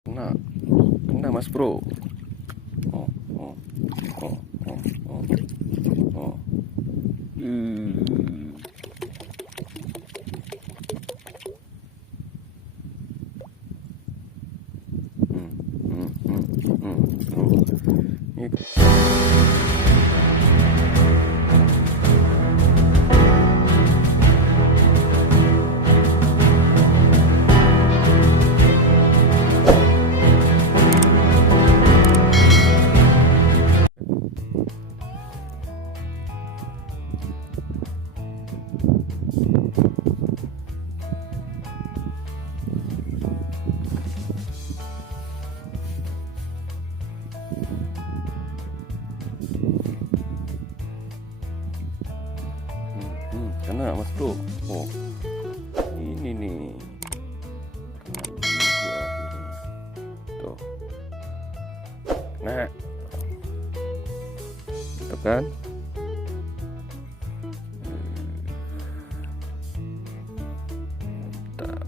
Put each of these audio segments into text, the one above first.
Kena, kena mas bro. Oh, oh, oh, oh, oh, oh. Kena mas bro. Oh, ini nih kena juga ini. Tuh kena gitu kan. Mantap.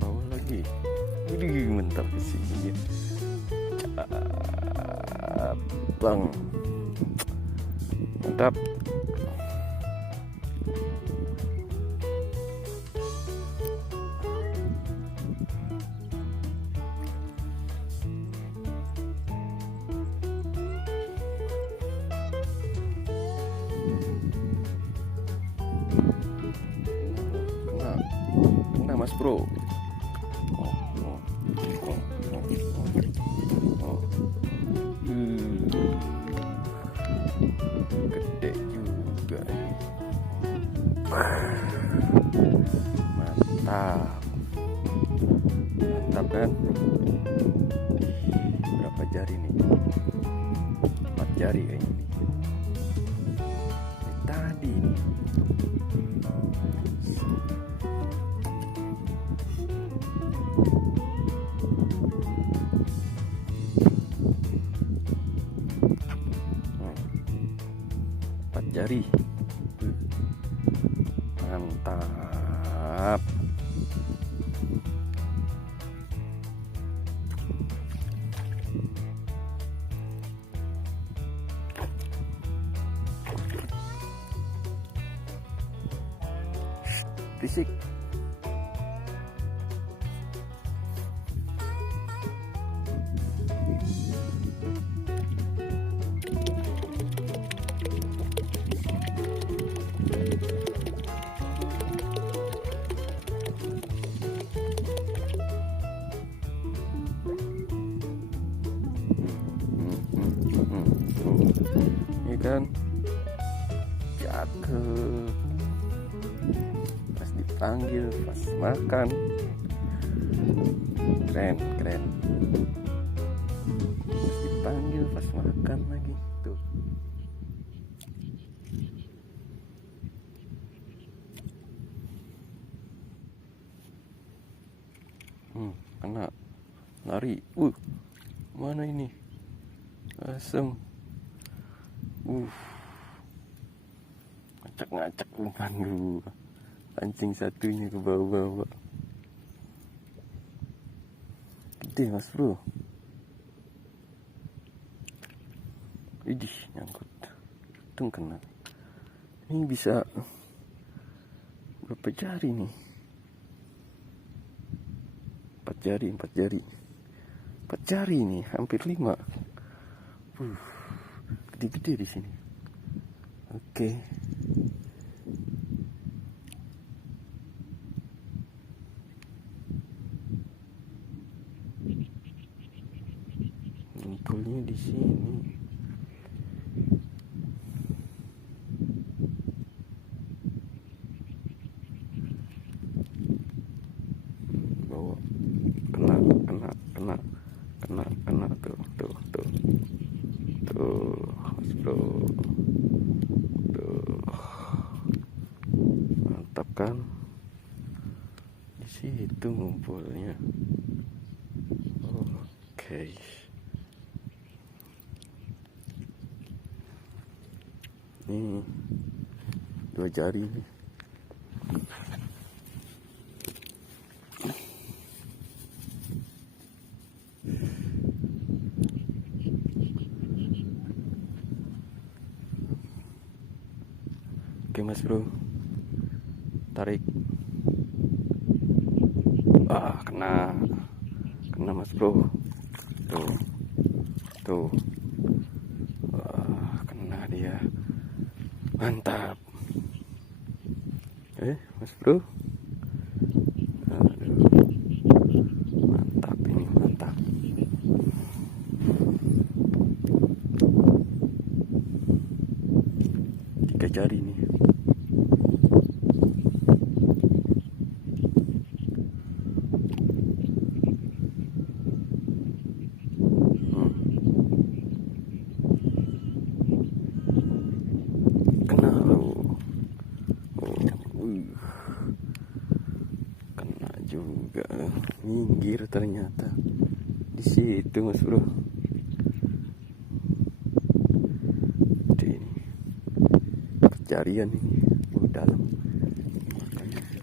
Bawah lagi. Ini mantap di sini. Bang. Mantap. Kena mas bro. Gede juga nih. Mantap. Mantap kan. Berapa jari nih? 4 jari kayaknya nih. Tadi nih. Jari. Mantap. Fisik. Ini kan cakep, pas dipanggil pas makan, keren keren, pas dipanggil pas makan lagi tuh. Kena lari. Mana ini? Asem. Ngacak-ngacak umpan dulu. Pancing satunya ke bawah-bawah. Gede mas bro. Idih, nyangkut. Tung kena. Ini bisa berapa jari nih? 4 jari, 4 jari. 4 jari nih, hampir 5. Gede-gede di sini. Oke. Ngumpulnya di sini. bro. Tuh. Mantap kan? Di situ ngumpulnya. Oke. Nih 2 jari nih. Oke mas bro, tarik. Kena mas bro. Tuh, kena dia. Mantap. Mas bro, aduh, mantap ini, mantap. Tiga jari nih. Kena lo. Kena juga. Minggir ternyata. Di situ mas bro. Ini kejarian ini dalam.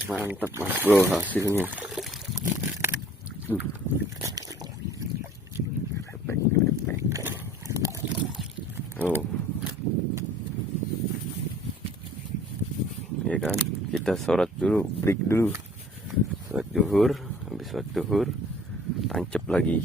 Mantap mas bro hasilnya. Oh, ya kan, kita sholat dulu, break dulu, sholat dzuhur. Habis sholat dzuhur tancap lagi.